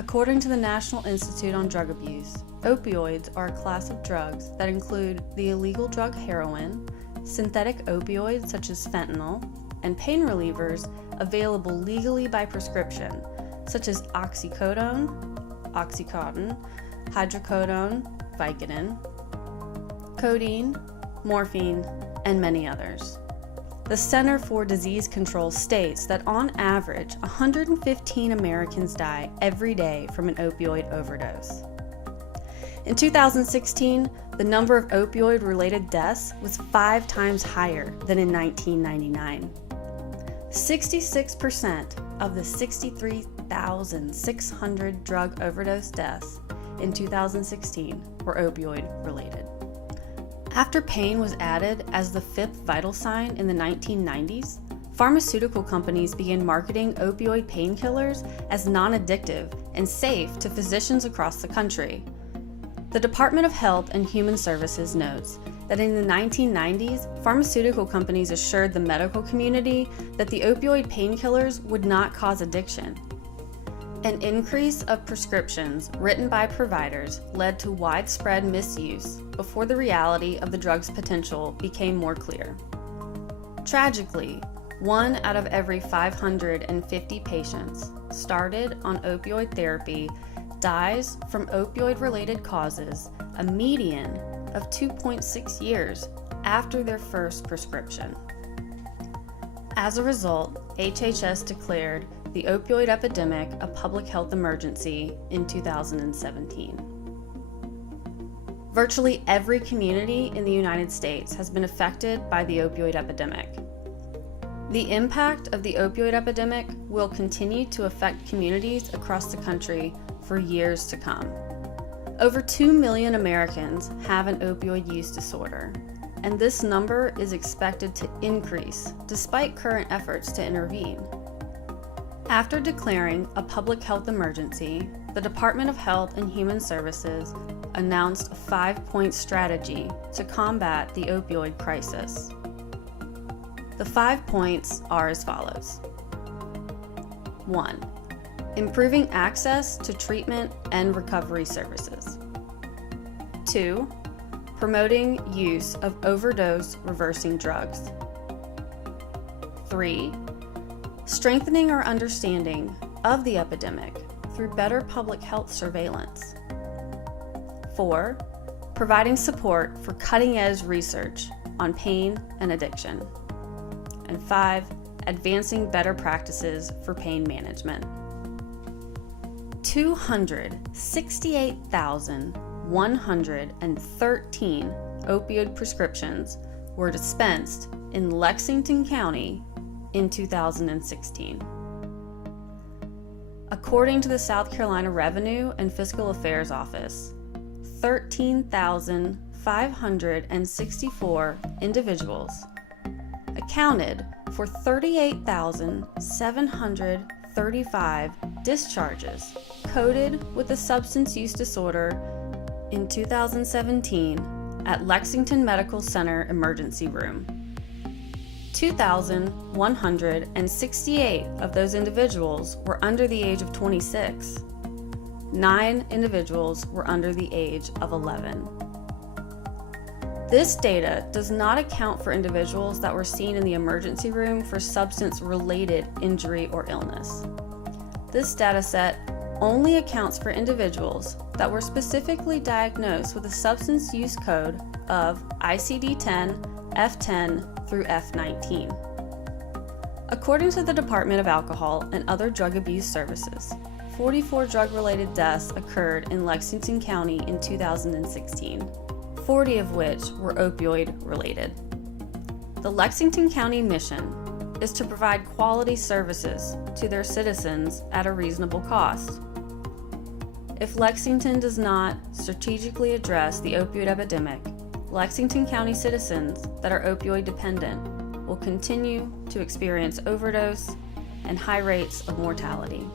According to the National Institute on Drug Abuse, opioids are a class of drugs that include the illegal drug heroin, synthetic opioids such as fentanyl, and pain relievers available legally by prescription, such as oxycodone, Oxycontin, hydrocodone, Vicodin, codeine, morphine, and many others. The Center for Disease Control states that on average, 115 Americans die every day from an opioid overdose. In 2016, the number of opioid-related deaths was 5 times higher than in 1999. 66% of the 63,600 drug overdose deaths in 2016 were opioid-related. After pain was added as the 5th vital sign in the 1990s, pharmaceutical companies began marketing opioid painkillers as non-addictive and safe to physicians across the country. The Department of Health and Human Services notes that in the 1990s, pharmaceutical companies assured the medical community that the opioid painkillers would not cause addiction. An increase of prescriptions written by providers led to widespread misuse before the reality of the drug's potential became more clear. Tragically, 1 out of every 550 patients started on opioid therapy dies from opioid-related causes a median of 2.6 years after their first prescription. As a result, HHS declared the opioid epidemic a public health emergency in 2017. Virtually every community in the United States has been affected by the opioid epidemic. The impact of the opioid epidemic will continue to affect communities across the country for years to come. Over 2 million Americans have an opioid use disorder, and this number is expected to increase despite current efforts to intervene. After declaring a public health emergency, the Department of Health and Human Services announced a 5-point strategy to combat the opioid crisis. The 5 points are as follows. 1. Improving access to treatment and recovery services. 2. Promoting use of overdose reversing drugs. 3. Strengthening our understanding of the epidemic through better public health surveillance. 4. Providing support for cutting-edge research on pain and addiction. And 5. Advancing better practices for pain management. 268,113 opioid prescriptions were dispensed in Lexington County in 2016. According to the South Carolina Revenue and Fiscal Affairs Office, 13,564 individuals accounted for 38,735 discharges coded with a substance use disorder in 2017 at Lexington Medical Center Emergency Room. 2,168 of those individuals were under the age of 26. 9 individuals were under the age of 11. This data does not account for individuals that were seen in the emergency room for substance-related injury or illness. This data set only accounts for individuals that were specifically diagnosed with a substance use code of ICD-10, F10 through F19. According to the Department of Alcohol and Other Drug Abuse Services, 44 drug-related deaths occurred in Lexington County in 2016, 40 of which were opioid-related. The Lexington County mission is to provide quality services to their citizens at a reasonable cost. If Lexington does not strategically address the opioid epidemic, Lexington County citizens that are opioid dependent will continue to experience overdose and high rates of mortality.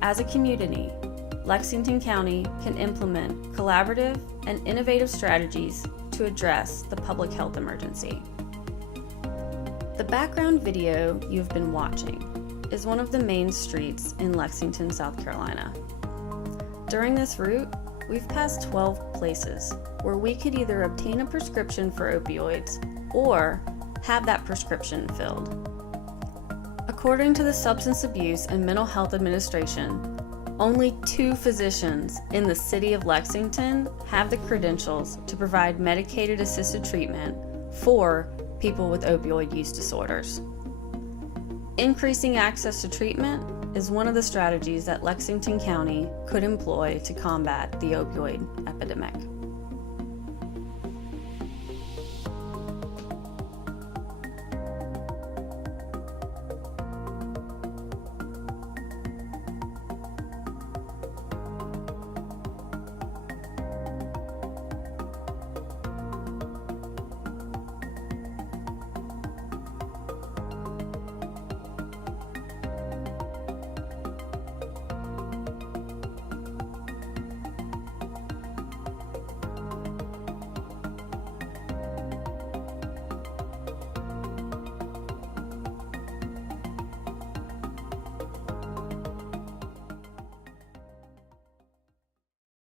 As a community, Lexington County can implement collaborative and innovative strategies to address the public health emergency. The background video you've been watching is one of the main streets in Lexington, South Carolina. During this route, we've passed 12 places where we could either obtain a prescription for opioids or have that prescription filled. According to the Substance Abuse and Mental Health Administration, only 2 physicians in the city of Lexington have the credentials to provide medicated assisted treatment for people with opioid use disorders. Increasing access to treatment is one of the strategies that Lexington County could employ to combat the opioid epidemic.